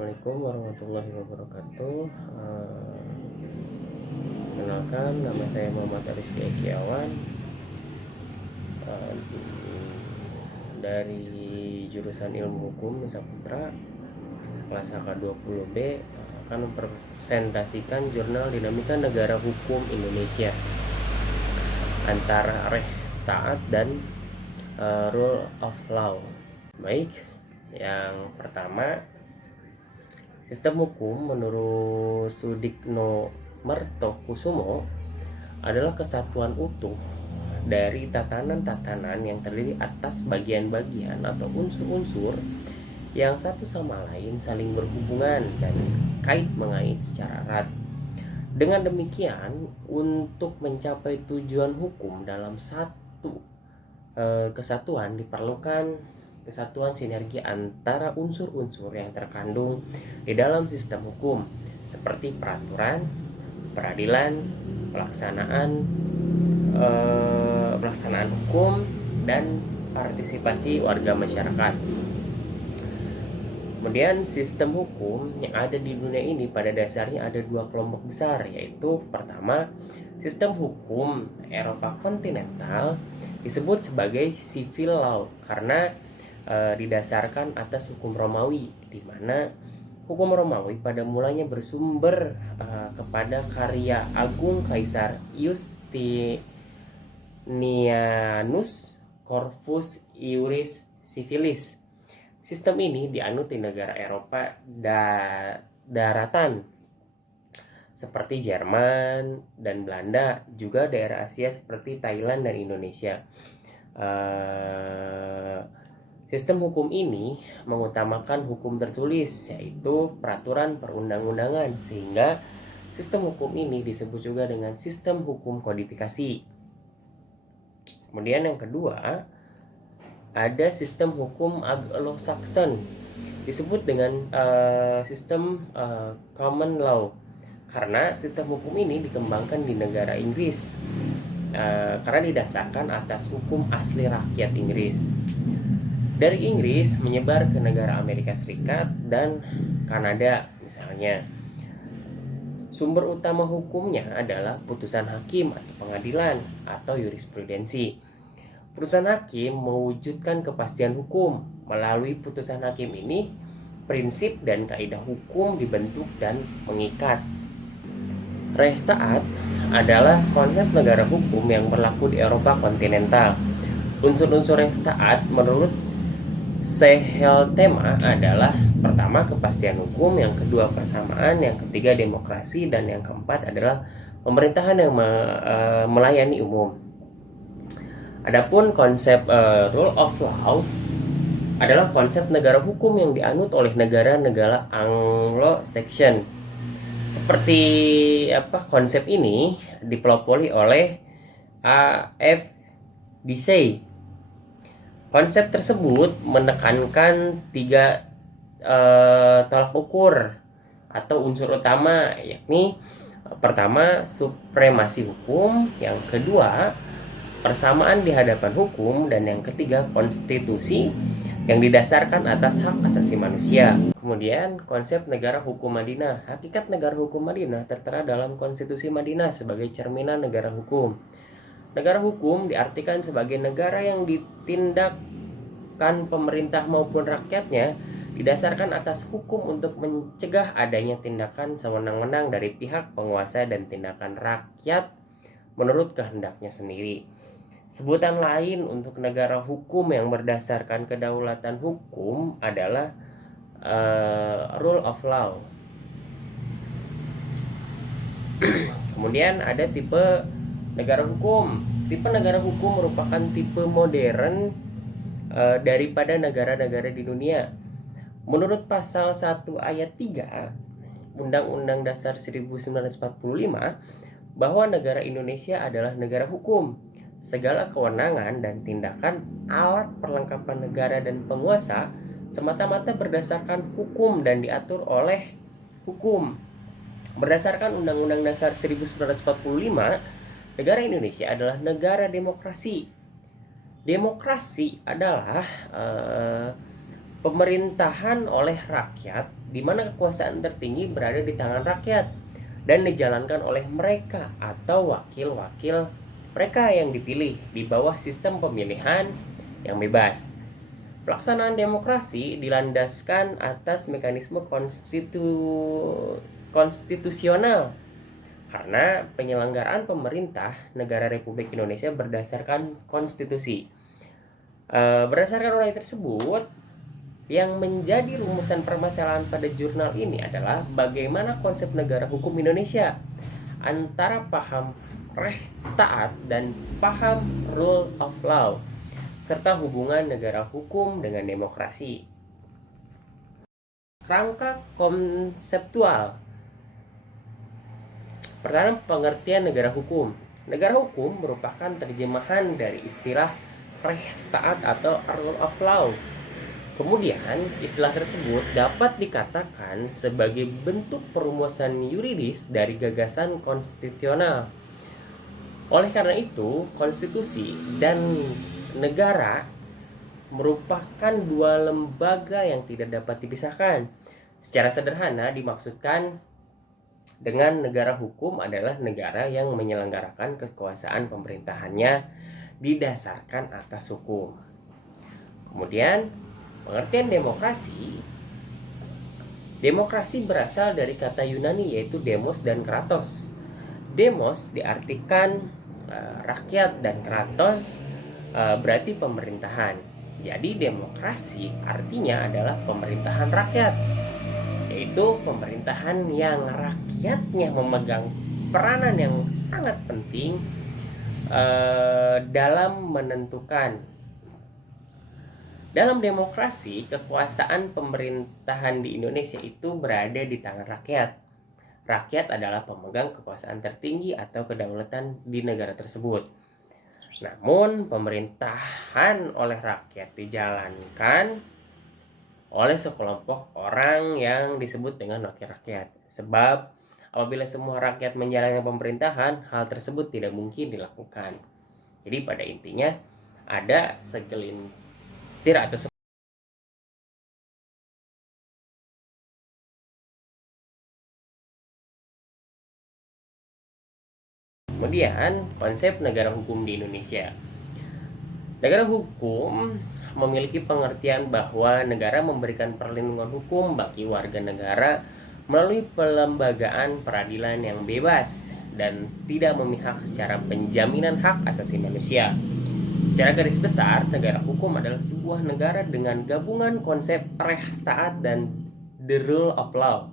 Assalamualaikum warahmatullahi wabarakatuh. Kenalkan, nama saya Muhammad Rizky Ekiawan, dari jurusan Ilmu Hukum Saputra, kelas HK20B, akan mempresentasikan jurnal Dinamika Negara Hukum Indonesia antara Rechtsstaat dan Rule of Law. Baik, yang pertama, sistem hukum menurut Sudikno Mertokusumo adalah kesatuan utuh dari tatanan-tatanan yang terdiri atas bagian-bagian atau unsur-unsur yang satu sama lain saling berhubungan dan kait mengait secara erat. Dengan demikian, untuk mencapai tujuan hukum dalam satu kesatuan diperlukan kesatuan sinergi antara unsur-unsur yang terkandung di dalam sistem hukum, seperti peraturan, peradilan, pelaksanaan hukum, dan partisipasi warga masyarakat. Kemudian sistem hukum yang ada di dunia ini pada dasarnya ada dua kelompok besar, yaitu pertama, sistem hukum Eropa kontinental disebut sebagai civil law karena didasarkan atas hukum Romawi, di mana hukum Romawi pada mulanya bersumber kepada karya agung Kaisar Justinianus, Corpus Iuris Civilis. Sistem ini dianut di negara Eropa daratan seperti Jerman dan Belanda, juga daerah Asia seperti Thailand dan Indonesia. Sistem hukum ini mengutamakan hukum tertulis, yaitu peraturan perundang-undangan, sehingga sistem hukum ini disebut juga dengan sistem hukum kodifikasi. Kemudian yang kedua, ada sistem hukum Anglo-Saxon, disebut dengan sistem common law, karena sistem hukum ini dikembangkan di negara Inggris karena didasarkan atas hukum asli rakyat Inggris. Dari Inggris menyebar ke negara Amerika Serikat dan Kanada misalnya. Sumber utama hukumnya adalah putusan hakim atau pengadilan atau jurisprudensi. Putusan hakim mewujudkan kepastian hukum. Melalui putusan hakim ini, prinsip dan kaidah hukum dibentuk dan mengikat. Rechtsstaat adalah konsep negara hukum yang berlaku di Eropa kontinental. Unsur-unsur Rechtsstaat menurut Seheltema adalah pertama, kepastian hukum, yang kedua, persamaan, yang ketiga, demokrasi, dan yang keempat adalah pemerintahan yang melayani umum. Adapun konsep rule of law adalah konsep negara hukum yang dianut oleh negara-negara Anglo-Saxon. Seperti konsep ini dipelopori oleh A.F. Deasy. Konsep tersebut menekankan tiga tolak ukur atau unsur utama, yakni pertama, supremasi hukum, yang kedua, persamaan di hadapan hukum, dan yang ketiga, konstitusi yang didasarkan atas hak asasi manusia. Kemudian konsep negara hukum Madinah. Hakikat negara hukum Madinah tertera dalam konstitusi Madinah sebagai cerminan negara hukum. Negara hukum diartikan sebagai negara yang ditindakkan pemerintah maupun rakyatnya didasarkan atas hukum untuk mencegah adanya tindakan sewenang-wenang dari pihak penguasa dan tindakan rakyat menurut kehendaknya sendiri. Sebutan lain untuk negara hukum yang berdasarkan kedaulatan hukum adalah rule of law. Kemudian ada tipe negara hukum. Tipe negara hukum merupakan tipe modern daripada negara-negara di dunia. Menurut pasal 1 ayat 3 Undang-Undang Dasar 1945, bahwa negara Indonesia adalah negara hukum. Segala kewenangan dan tindakan alat perlengkapan negara dan penguasa semata-mata berdasarkan hukum dan diatur oleh hukum. Berdasarkan Undang-Undang Dasar 1945, negara Indonesia adalah negara demokrasi. Demokrasi adalah Pemerintahan oleh rakyat, di mana kekuasaan tertinggi berada di tangan rakyat dan dijalankan oleh mereka atau wakil-wakil mereka yang dipilih di bawah sistem pemilihan yang bebas. Pelaksanaan demokrasi dilandaskan atas mekanisme konstitusional karena penyelenggaraan pemerintah negara Republik Indonesia berdasarkan konstitusi. Berdasarkan undang tersebut, yang menjadi rumusan permasalahan pada jurnal ini adalah bagaimana konsep negara hukum Indonesia antara paham res taat dan paham rule of law serta hubungan negara hukum dengan demokrasi. Rangka konseptual. Pertama, pengertian negara hukum. Negara hukum merupakan terjemahan dari istilah res taat atau rule of law. Kemudian, istilah tersebut dapat dikatakan sebagai bentuk perumusan yuridis dari gagasan konstitusional. Oleh karena itu, konstitusi dan negara merupakan dua lembaga yang tidak dapat dipisahkan. Secara sederhana dimaksudkan dengan negara hukum adalah negara yang menyelenggarakan kekuasaan pemerintahannya didasarkan atas hukum. Kemudian, pengertian demokrasi. Demokrasi berasal dari kata Yunani yaitu demos dan kratos. Demos diartikan rakyat dan kratos berarti pemerintahan. Jadi demokrasi artinya adalah pemerintahan rakyat, yaitu pemerintahan yang rakyatnya memegang peranan yang sangat penting dalam menentukan. Dalam demokrasi, kekuasaan pemerintahan di Indonesia itu berada di tangan rakyat. Rakyat adalah pemegang kekuasaan tertinggi atau kedaulatan di negara tersebut. Namun, pemerintahan oleh rakyat dijalankan oleh sekelompok orang yang disebut dengan wakil rakyat. Sebab, apabila semua rakyat menjalankan pemerintahan, hal tersebut tidak mungkin dilakukan. Jadi, pada intinya, ada segelintir atau kemudian konsep negara hukum di Indonesia. Negara hukum memiliki pengertian bahwa negara memberikan perlindungan hukum bagi warga negara melalui pelembagaan peradilan yang bebas dan tidak memihak secara penjaminan hak asasi manusia. Secara garis besar, negara hukum adalah sebuah negara dengan gabungan konsep res taat dan the rule of law.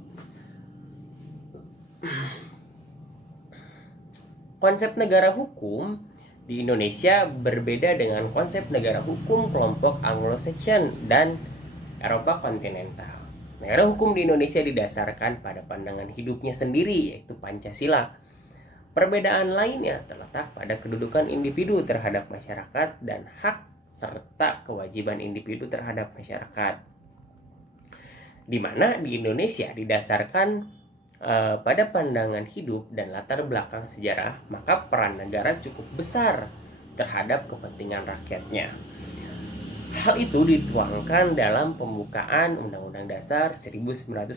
Konsep negara hukum di Indonesia berbeda dengan konsep negara hukum kelompok Anglo-Saxon dan Eropa kontinental. Negara hukum di Indonesia didasarkan pada pandangan hidupnya sendiri, yaitu Pancasila. Perbedaan lainnya terletak pada kedudukan individu terhadap masyarakat dan hak serta kewajiban individu terhadap masyarakat. Di mana di Indonesia didasarkan pada pandangan hidup dan latar belakang sejarah, maka peran negara cukup besar terhadap kepentingan rakyatnya. Hal itu dituangkan dalam pembukaan Undang-Undang Dasar 1945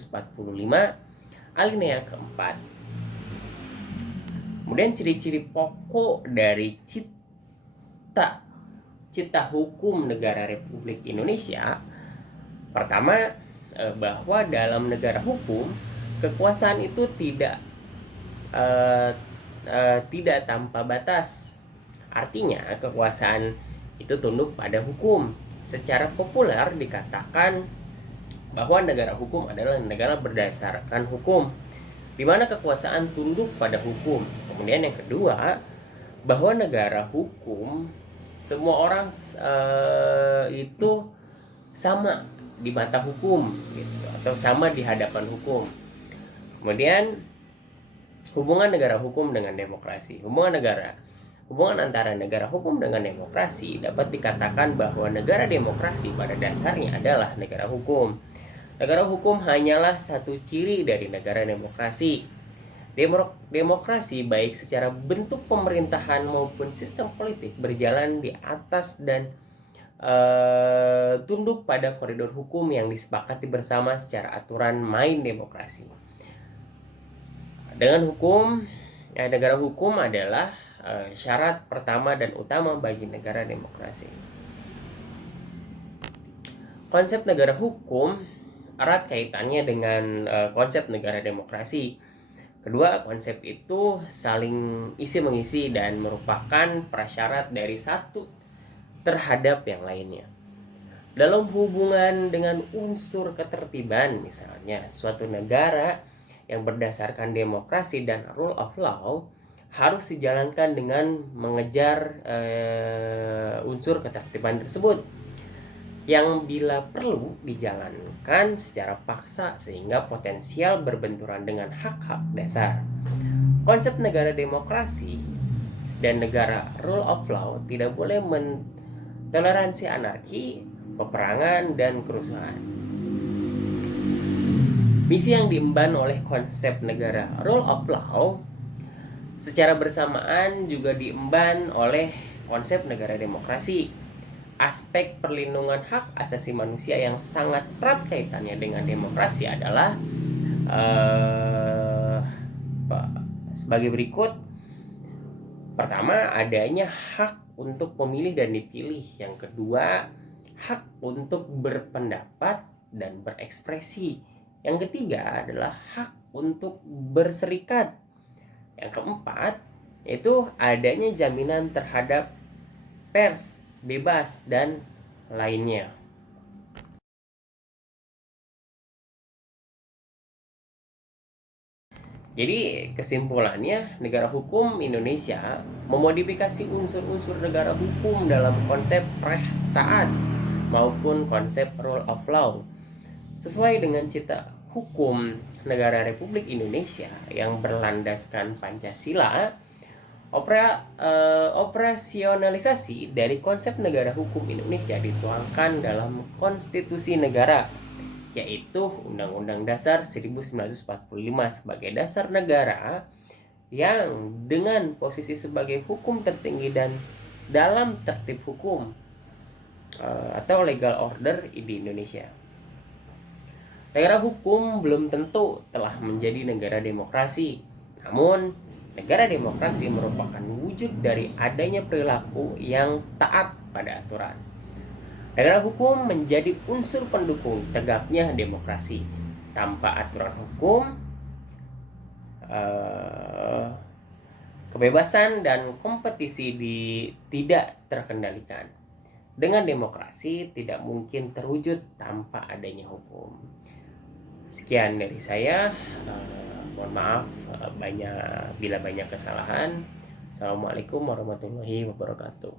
alinea keempat. Kemudian ciri-ciri pokok dari cita hukum negara Republik Indonesia. Pertama, bahwa dalam negara hukum kekuasaan itu tidak tanpa batas. Artinya kekuasaan itu tunduk pada hukum. Secara populer dikatakan bahwa negara hukum adalah negara berdasarkan hukum, di mana kekuasaan tunduk pada hukum. Kemudian yang kedua, bahwa negara hukum semua orang itu sama di mata hukum, gitu, atau sama di hadapan hukum. Kemudian hubungan negara hukum dengan demokrasi. Hubungan antara negara hukum dengan demokrasi dapat dikatakan bahwa negara demokrasi pada dasarnya adalah negara hukum. Negara hukum hanyalah satu ciri dari negara demokrasi. Demokrasi baik secara bentuk pemerintahan maupun sistem politik berjalan di atas dan tunduk pada koridor hukum yang disepakati bersama secara aturan main demokrasi. Dengan hukum, negara hukum adalah syarat pertama dan utama bagi negara demokrasi. Konsep negara hukum erat kaitannya dengan konsep negara demokrasi. Kedua konsep itu saling isi mengisi dan merupakan prasyarat dari satu terhadap yang lainnya. Dalam hubungan dengan unsur ketertiban, misalnya suatu negara yang berdasarkan demokrasi dan rule of law harus dijalankan dengan mengejar unsur ketertiban tersebut, yang bila perlu dijalankan secara paksa sehingga potensial berbenturan dengan hak-hak dasar. Konsep negara demokrasi dan negara rule of law tidak boleh mentoleransi anarki, peperangan, dan kerusuhan. Misi yang diemban oleh konsep negara rule of law secara bersamaan juga diemban oleh konsep negara demokrasi. Aspek perlindungan hak asasi manusia yang sangat erat kaitannya dengan demokrasi adalah sebagai berikut. Pertama, adanya hak untuk memilih dan dipilih. Yang kedua, hak untuk berpendapat dan berekspresi. Yang ketiga adalah hak untuk berserikat. Yang keempat, yaitu adanya jaminan terhadap pers bebas dan lainnya. Jadi kesimpulannya, negara hukum Indonesia memodifikasi unsur-unsur negara hukum dalam konsep res taat maupun konsep rule of law sesuai dengan cita hukum negara Republik Indonesia yang berlandaskan Pancasila. Operasionalisasi dari konsep negara hukum Indonesia dituangkan dalam konstitusi negara, yaitu Undang-Undang Dasar 1945 sebagai dasar negara yang dengan posisi sebagai hukum tertinggi dan dalam tertib hukum atau legal order di Indonesia. Negara hukum belum tentu telah menjadi negara demokrasi, namun negara demokrasi merupakan wujud dari adanya perilaku yang taat pada aturan. Negara hukum menjadi unsur pendukung tegaknya demokrasi. Tanpa aturan hukum, kebebasan dan kompetisi tidak terkendalikan. Dengan demokrasi tidak mungkin terwujud tanpa adanya hukum. Sekian dari saya. Mohon maaf bila banyak kesalahan. Assalamualaikum warahmatullahi wabarakatuh.